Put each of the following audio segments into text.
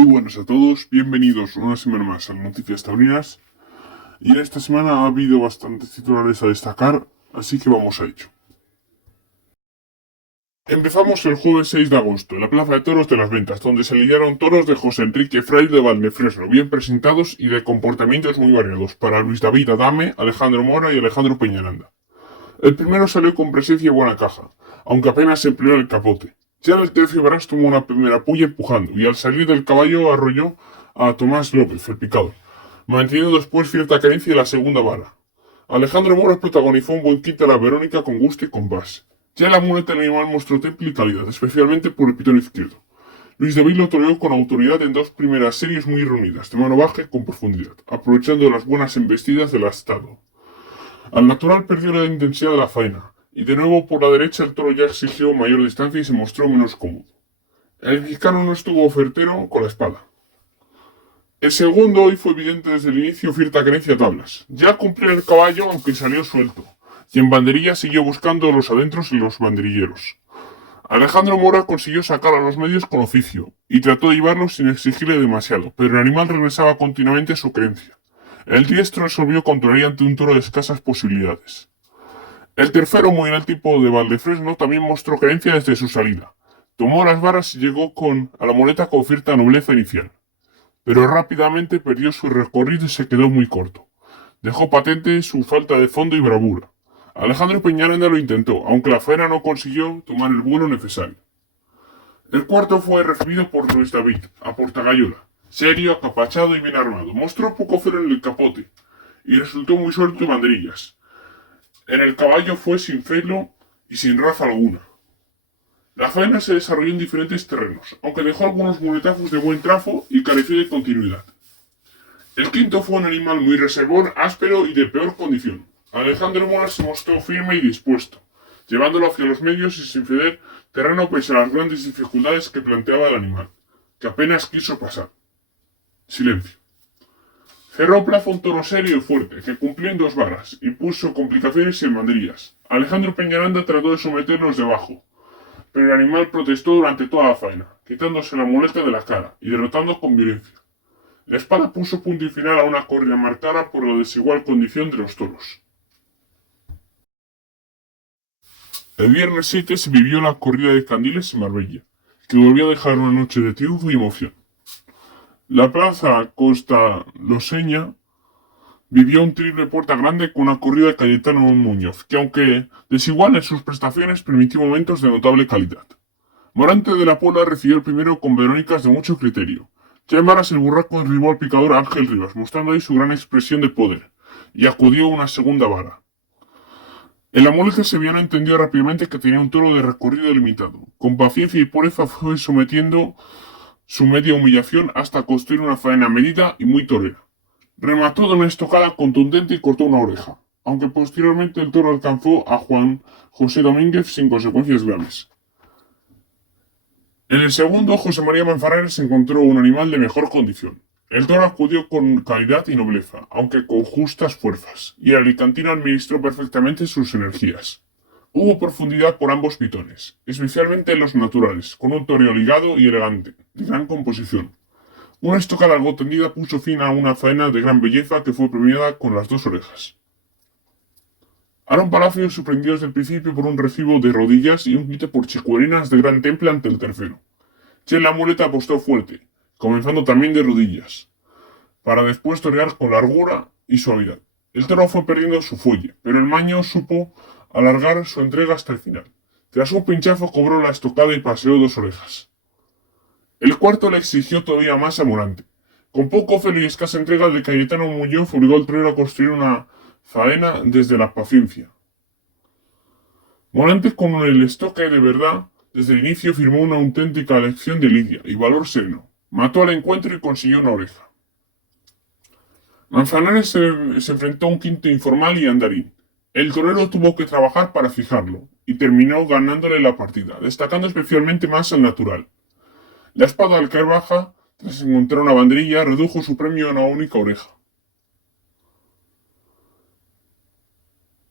Muy buenas a todos, bienvenidos una semana más a las Noticias Taurinas. Y en esta semana ha habido bastantes titulares a destacar, así que vamos a ello. Empezamos el jueves 6 de agosto en la Plaza de Toros de las Ventas, donde se lidiaron toros de José Enrique Fray de Valdefresno, bien presentados y de comportamientos muy variados, para Luis David Adame, Alejandro Mora y Alejandro Peñaranda. El primero salió con presencia y buena caja, aunque apenas empleó el capote. Ya en el tercio Barras tomó una primera puya empujando, y al salir del caballo arrolló a Tomás López, el picador, manteniendo después cierta carencia en la segunda vara. Alejandro Mora protagonizó un buen quinto a la Verónica con gusto y compás. Ya en la muleta el animal mostró temple y calidad, especialmente por el pitón izquierdo. Luis David lo toreó con autoridad en dos primeras series muy reunidas, de mano baja y con profundidad, aprovechando las buenas embestidas del astado. Al natural perdió la intensidad de la faena, y de nuevo por la derecha el toro ya exigió mayor distancia y se mostró menos cómodo. El mexicano no estuvo ofertero con la espada. El segundo hoy fue evidente desde el inicio cierta carencia a tablas. Ya cumplió el caballo aunque salió suelto, y en banderilla siguió buscando los adentros y los banderilleros. Alejandro Mora consiguió sacar a los medios con oficio, y trató de llevarlos sin exigirle demasiado, pero el animal regresaba continuamente a su creencia. El diestro resolvió controlar ante un toro de escasas posibilidades. El tercero, muy en el tipo de Valdefresno, también mostró creencia desde su salida. Tomó las varas y llegó a la muleta con cierta nobleza inicial, pero rápidamente perdió su recorrido y se quedó muy corto. Dejó patente su falta de fondo y bravura. Alejandro Peñaranda lo intentó, aunque la faena no consiguió tomar el vuelo necesario. El cuarto fue recibido por Luis David, a Portagayola, serio, acapachado y bien armado. Mostró poco cero en el capote, y resultó muy suelto en banderillas. En el caballo fue sin celo y sin raza alguna. La faena se desarrolló en diferentes terrenos, aunque dejó algunos muletazos de buen trazo y careció de continuidad. El quinto fue un animal muy reservón, áspero y de peor condición. Alejandro Mora se mostró firme y dispuesto, llevándolo hacia los medios y sin ceder terreno pese a las grandes dificultades que planteaba el animal, que apenas quiso pasar. Silencio. Cerró plazo un toro serio y fuerte, que cumplió en dos varas, y puso complicaciones en banderillas. Alejandro Peñaranda trató de someterlos debajo, pero el animal protestó durante toda la faena, quitándose la muleta de la cara y derrotando con violencia. La espada puso punto y final a una corrida marcada por la desigual condición de los toros. El viernes 7 se vivió la corrida de Candiles en Marbella, que volvió a dejar una noche de triunfo y emoción. La plaza Costa Loseña vivió un triple puerta grande con una corrida de Cayetano Muñoz, que aunque desigual en sus prestaciones, permitió momentos de notable calidad. Morante de la Pola recibió el primero con Verónicas de mucho criterio. Ya en varas el burraco derribó al picador Ángel Rivas, mostrando ahí su gran expresión de poder, y acudió a una segunda vara. En la muleta sevillana entendió rápidamente que tenía un toro de recorrido limitado. Con paciencia y pureza fue sometiendo su media humillación hasta construir una faena medida y muy torera. Remató de una estocada contundente y cortó una oreja, aunque posteriormente el toro alcanzó a Juan José Domínguez sin consecuencias graves. En el segundo, José María Manzanares encontró un animal de mejor condición. El toro acudió con calidad y nobleza, aunque con justas fuerzas, y el alicantino administró perfectamente sus energías. Hubo profundidad por ambos pitones, especialmente en los naturales, con un toreo ligado y elegante, de gran composición. Una estocada algo tendida puso fin a una faena de gran belleza que fue premiada con las dos orejas. Aaron Palacio sorprendió desde el principio por un recibo de rodillas y un quite por chicuelinas de gran temple ante el tercero. Chen la muleta apostó fuerte, comenzando también de rodillas, para después torear con largura y suavidad. El toro fue perdiendo su fuelle, pero el maño supo alargar su entrega hasta el final. Tras un pinchazo cobró la estocada y paseó dos orejas. El cuarto le exigió todavía más a Morante. Con poco celo y escasa entrega, el de Cayetano Muñoz obligó al torero a construir una faena desde la paciencia. Morante, con el estoque de verdad, desde el inicio firmó una auténtica lección de lidia y valor sereno. Mató al encuentro y consiguió una oreja. Manzanares se enfrentó a un quinto informal y andarín. El torero tuvo que trabajar para fijarlo, y terminó ganándole la partida, destacando especialmente más al natural. La espada al caer baja, tras encontrar una banderilla, redujo su premio a una única oreja.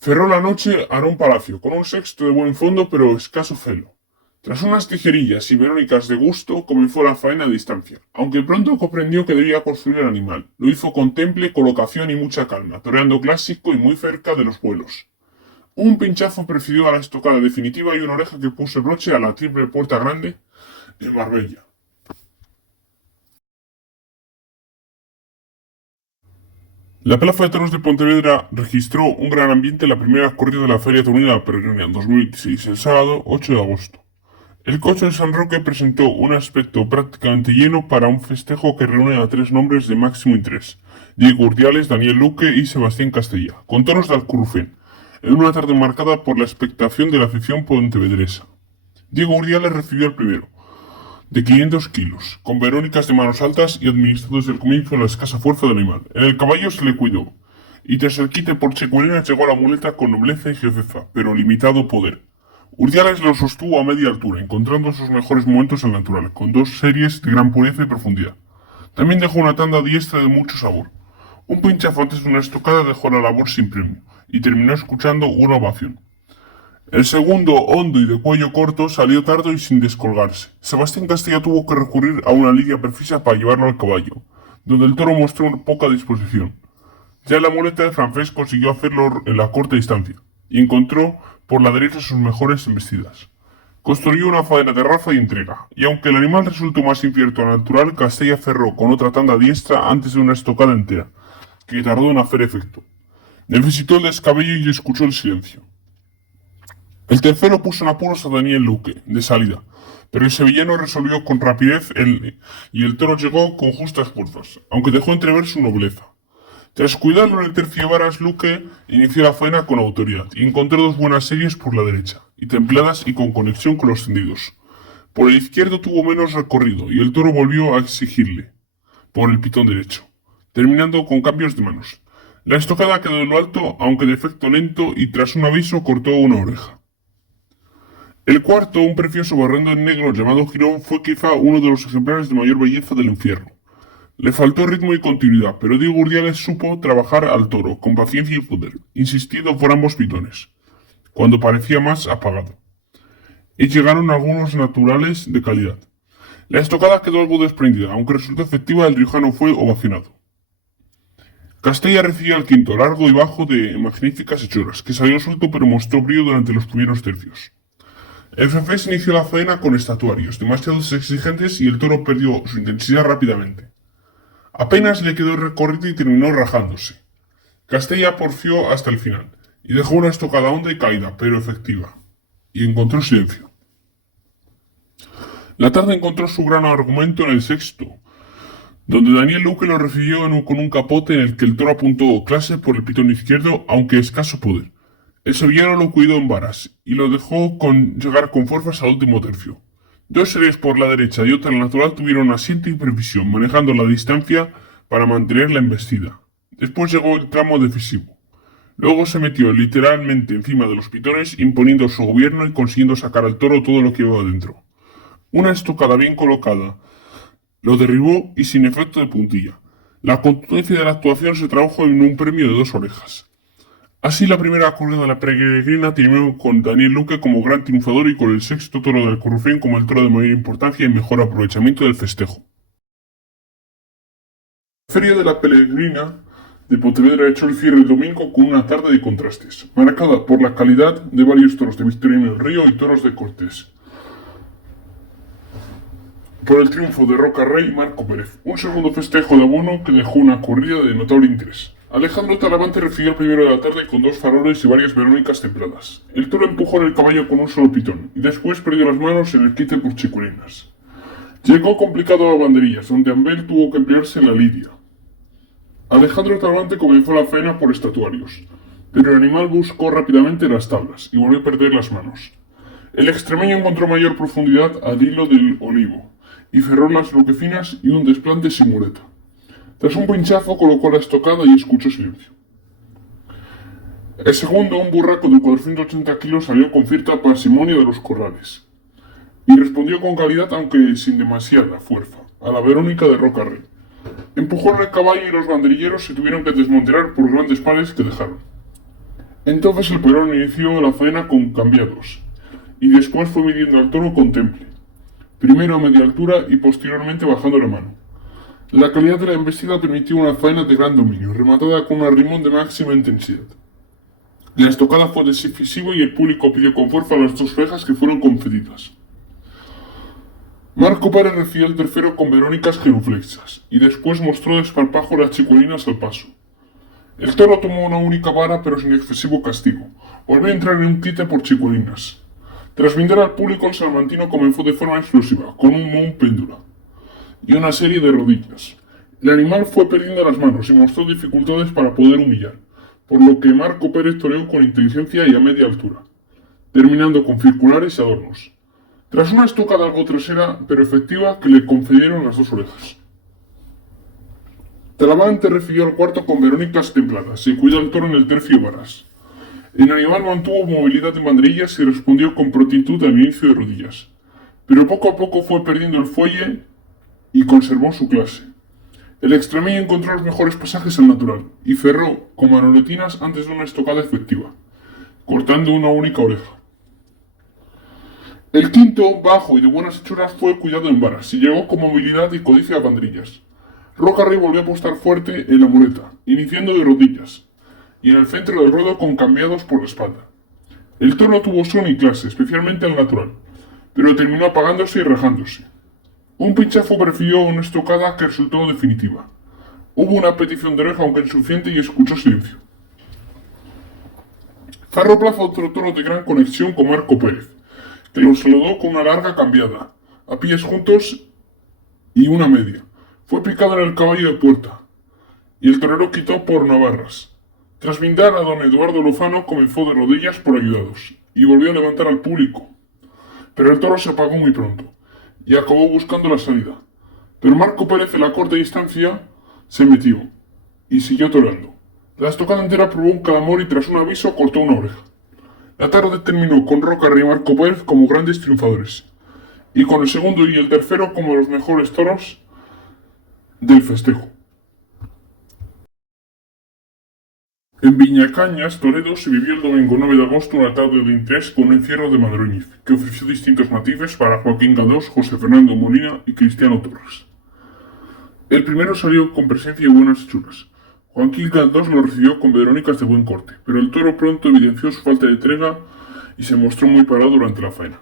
Cerró la noche Aarón Palacio, con un sexto de buen fondo pero escaso celo. Tras unas tijerillas y verónicas de gusto, comenzó la faena a distancia, aunque pronto comprendió que debía construir el animal. Lo hizo con temple, colocación y mucha calma, toreando clásico y muy cerca de los vuelos. Un pinchazo prefirió a la estocada definitiva y una oreja que puso el broche a la triple puerta grande de Marbella. La Plaza de Toros de Pontevedra registró un gran ambiente en la primera corrida de la Feria Taurina de la Peregrina en 2026, el sábado 8 de agosto. El coche de San Roque presentó un aspecto prácticamente lleno para un festejo que reúne a tres nombres de máximo interés: Diego Urdiales, Daniel Luque y Sebastián Castella, con toros de Alcurrucén, en una tarde marcada por la expectación de la afición pontevedresa. Diego Urdiales recibió el primero, de 500 kilos, con verónicas de manos altas y administrado desde el comienzo la escasa fuerza del animal. En el caballo se le cuidó, y tras el quite por Checuelina llegó a la muleta con nobleza y jefeza, pero limitado poder. Urdiales lo sostuvo a media altura, encontrando sus mejores momentos al natural, con dos series de gran pureza y profundidad. También dejó una tanda diestra de mucho sabor. Un pinchazo antes de una estocada dejó la labor sin premio, y terminó escuchando una ovación. El segundo, hondo y de cuello corto, salió tarde y sin descolgarse. Sebastián Castella tuvo que recurrir a una lidia precisa para llevarlo al caballo, donde el toro mostró poca disposición. Ya la muleta de francés consiguió hacerlo en la corta distancia, y encontró por la derecha sus mejores embestidas. Construyó una faena de raza y entrega, y aunque el animal resultó más incierto al natural, Castella cerró con otra tanda diestra antes de una estocada entera, que tardó en hacer efecto. Necesitó el descabello y escuchó el silencio. El tercero puso en apuros a Daniel Luque, de salida, pero el sevillano resolvió con rapidez y el toro llegó con justas fuerzas, aunque dejó entrever su nobleza. Tras cuidarlo en el tercio de varas, Luque inició la faena con autoridad y encontró dos buenas series por la derecha, y templadas y con conexión con los tendidos. Por el izquierdo tuvo menos recorrido y el toro volvió a exigirle por el pitón derecho, terminando con cambios de manos. La estocada quedó en lo alto, aunque de efecto lento, y tras un aviso cortó una oreja. El cuarto, un precioso barrendo en negro llamado Girón, fue quizá uno de los ejemplares de mayor belleza del encierro. Le faltó ritmo y continuidad, pero Diego Urdiales supo trabajar al toro, con paciencia y poder, insistiendo por ambos pitones, cuando parecía más apagado. Y llegaron algunos naturales de calidad. La estocada quedó algo desprendida, aunque resultó efectiva, el riojano fue ovacionado. Castella recibió al quinto, largo y bajo, de magníficas hechuras, que salió suelto pero mostró brío durante los primeros tercios. El francés inició la faena con estatuarios demasiado exigentes y el toro perdió su intensidad rápidamente. Apenas le quedó recorrido y terminó rajándose. Castella porfió hasta el final y dejó una estocada honda y caída, pero efectiva, y encontró silencio. La tarde encontró su gran argumento en el sexto, donde Daniel Luque lo recibió con un capote en el que el toro apuntó clase por el pitón izquierdo, aunque escaso poder. El sevillano lo cuidó en varas y lo dejó llegar con fuerzas al último tercio. Dos series por la derecha y otra al natural tuvieron asiento y previsión, manejando la distancia para mantener la embestida. Después llegó el tramo decisivo. Luego se metió literalmente encima de los pitones, imponiendo su gobierno y consiguiendo sacar al toro todo lo que iba adentro. Una estocada bien colocada lo derribó y sin efecto de puntilla. La contundencia de la actuación se tradujo en un premio de 2 orejas. Así la primera corrida de la peregrina terminó con Daniel Luque como gran triunfador y con el sexto toro del Alcurrucén como el toro de mayor importancia y mejor aprovechamiento del festejo. La feria de la peregrina de Pontevedra echó el cierre el domingo con una tarde de contrastes, marcada por la calidad de varios toros de Victorino del Río y toros de Cortés, por el triunfo de Roca Rey y Marco Pérez, un segundo festejo de abono que dejó una corrida de notable interés. Alejandro Talavante recibió el primero de la tarde con 2 faroles y varias verónicas templadas. El toro empujó en el caballo con un solo pitón, y después perdió las manos en el quite por chiculinas. Llegó complicado a banderillas, donde Ambel tuvo que emplearse en la lidia. Alejandro Talavante comenzó la faena por estatuarios, pero el animal buscó rápidamente las tablas y volvió a perder las manos. El extremeño encontró mayor profundidad al hilo del olivo, y cerró las luquefinas y un desplante sin muleta. Tras un pinchazo colocó la estocada y escuchó silencio. El segundo, un burraco de 480 kilos, salió con cierta parsimonia de los corrales y respondió con calidad, aunque sin demasiada fuerza, a la Verónica de Roca Rey. Empujó el caballo y los banderilleros se tuvieron que desmontar por grandes pares que dejaron. Entonces el perón inició la faena con cambiados y después fue midiendo al toro con temple, primero a media altura y posteriormente bajando la mano. La calidad de la embestida permitió una faena de gran dominio, rematada con un arrimón de máxima intensidad. La estocada fue decisiva y el público pidió con fuerza las dos orejas que fueron concedidas. Marco Pérez recibió el tercero con verónicas genuflexas, y después mostró desparpajo las chicuelinas al paso. El toro tomó una única vara pero sin excesivo castigo. Volvió a entrar en un quite por chicuelinas. Tras brindar al público, el salmantino comenzó de forma explosiva, con un péndulo y una serie de rodillas. El animal fue perdiendo las manos y mostró dificultades para poder humillar, por lo que Marco Pérez toreó con inteligencia y a media altura, terminando con circulares y adornos. Tras una estocada algo trasera, pero efectiva, que le concedieron las dos orejas. Talavante recibió al cuarto con verónicas templadas y cuidó al toro en el tercio de varas. El animal mantuvo movilidad en banderillas y respondió con prontitud al inicio de rodillas, pero poco a poco fue perdiendo el fuelle y conservó su clase. El extremeño encontró los mejores pasajes al natural y cerró con manoletinas antes de una estocada efectiva, cortando una única oreja. El quinto, bajo y de buenas hechuras, fue cuidado en varas y llegó con movilidad y codicia a banderillas. Roca Rey volvió a apostar fuerte en la muleta, iniciando de rodillas, y en el centro del ruedo con cambiados por la espalda. El toro tuvo son y clase, especialmente al natural, pero terminó apagándose y rajándose. Un pinchazo prefirió una estocada que resultó definitiva. Hubo una petición de oreja, aunque insuficiente, y escuchó silencio. Farro Plaza, otro toro de gran conexión con Marco Pérez, que lo saludó con una larga cambiada, a pies juntos y una media. Fue picado en el caballo de puerta, y el torero quitó por navarras. Tras brindar a don Eduardo Lozano, comenzó de rodillas por ayudados, y volvió a levantar al público. Pero el toro se apagó muy pronto, y acabó buscando la salida. Pero Marco Pérez, en la corta distancia, se metió, y siguió toreando. La estocada entera probó un calamor y tras un aviso cortó una oreja. La tarde terminó con Roca Rey y Marco Pérez como grandes triunfadores, y con el segundo y el tercero como los mejores toros del festejo. En Viñacañas, Toledo, se vivió el domingo 9 de agosto una tarde de interés con un encierro de Madroñiz, que ofreció distintos matices para Joaquín Galdós, José Fernando Molina y Cristiano Torres. El primero salió con presencia y buenas hechuras. Joaquín Galdós lo recibió con verónicas de buen corte, pero el toro pronto evidenció su falta de entrega y se mostró muy parado durante la faena.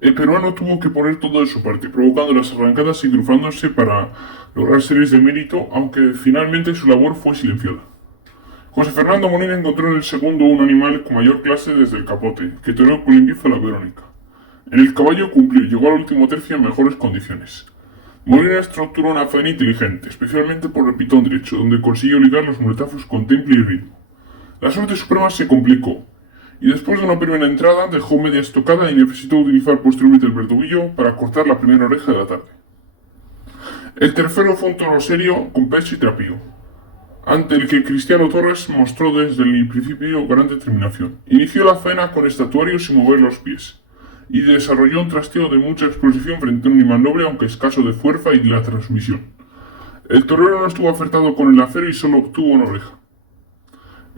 El peruano tuvo que poner todo de su parte, provocando las arrancadas y cruzándose para lograr series de mérito, aunque finalmente su labor fue silenciada. José Fernando Molina encontró en el segundo un animal con mayor clase desde el capote, que toreó con limpieza la Verónica. En el caballo cumplió y llegó al último tercio en mejores condiciones. Molina estructuró una faena inteligente, especialmente por el pitón derecho, donde consiguió ligar los muletazos con temple y ritmo. La suerte suprema se complicó, y después de una primera entrada dejó media estocada y necesitó utilizar posteriormente el verduguillo para cortar la primera oreja de la tarde. El tercero fue un toro serio, con pecho y trapío, ante el que Cristiano Torres mostró desde el principio gran determinación. Inició la faena con estatuario sin mover los pies, y desarrolló un trasteo de mucha exposición frente a un animal noble, aunque escaso de fuerza y de la transmisión. El torero no estuvo acertado con el acero y solo obtuvo una oreja.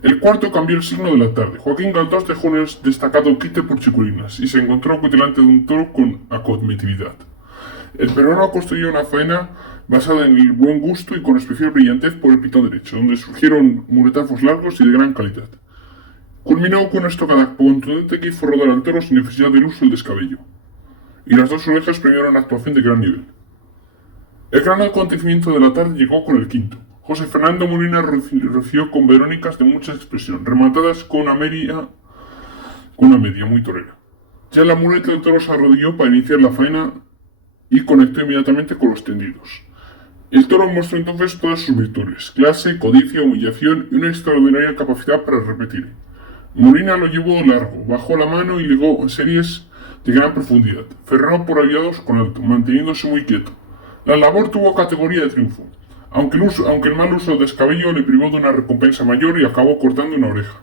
El cuarto cambió el signo de la tarde. Joaquín Galdós dejó un destacado quite por chiculinas y se encontró delante de un toro con acometividad. El peruano construyó una faena basada en el buen gusto y con especial brillantez por el pitón derecho, donde surgieron muletazos largos y de gran calidad. Culminó con una estocada contundente que hizo rodar al toro sin necesidad del uso del descabello, y las dos orejas premiaron una actuación de gran nivel. El gran acontecimiento de la tarde llegó con el quinto. José Fernando Molina recibió con verónicas de mucha expresión, rematadas con una media muy torera. Ya la muleta del toro se arrodilló para iniciar la faena y conectó inmediatamente con los tendidos. El toro mostró entonces todas sus virtudes: clase, codicia, humillación y una extraordinaria capacidad para repetir. Molina lo llevó largo, bajó la mano y ligó series de gran profundidad. Ferró por aliados con alto, manteniéndose muy quieto. La labor tuvo categoría de triunfo, aunque el mal uso del descabello le privó de una recompensa mayor y acabó cortando una oreja.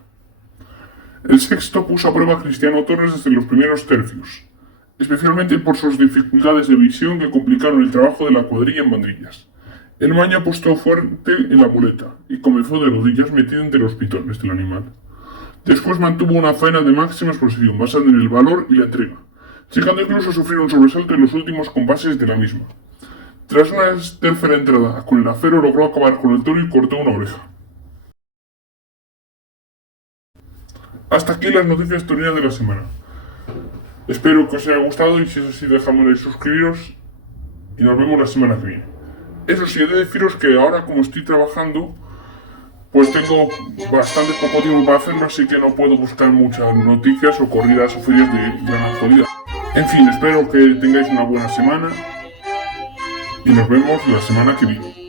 El sexto puso a prueba a Cristiano Torres desde los primeros tercios, especialmente por sus dificultades de visión que complicaron el trabajo de la cuadrilla en banderillas. El maño apostó fuerte en la muleta y comenzó de rodillas metido entre los pitones del animal. Después mantuvo una faena de máxima explosión, basada en el valor y la entrega, llegando incluso a sufrir un sobresalto en los últimos compases de la misma. Tras una tercera entrada con el acero, logró acabar con el toro y cortó una oreja. Hasta aquí las noticias taurinas de la semana. Espero que os haya gustado y si es así dejadme de suscribiros y nos vemos la semana que viene. Eso sí, he de deciros que ahora como estoy trabajando, pues tengo bastante poco tiempo para hacerlo, así que no puedo buscar muchas noticias o corridas o ferias de gran actualidad. En fin, espero que tengáis una buena semana y nos vemos la semana que viene.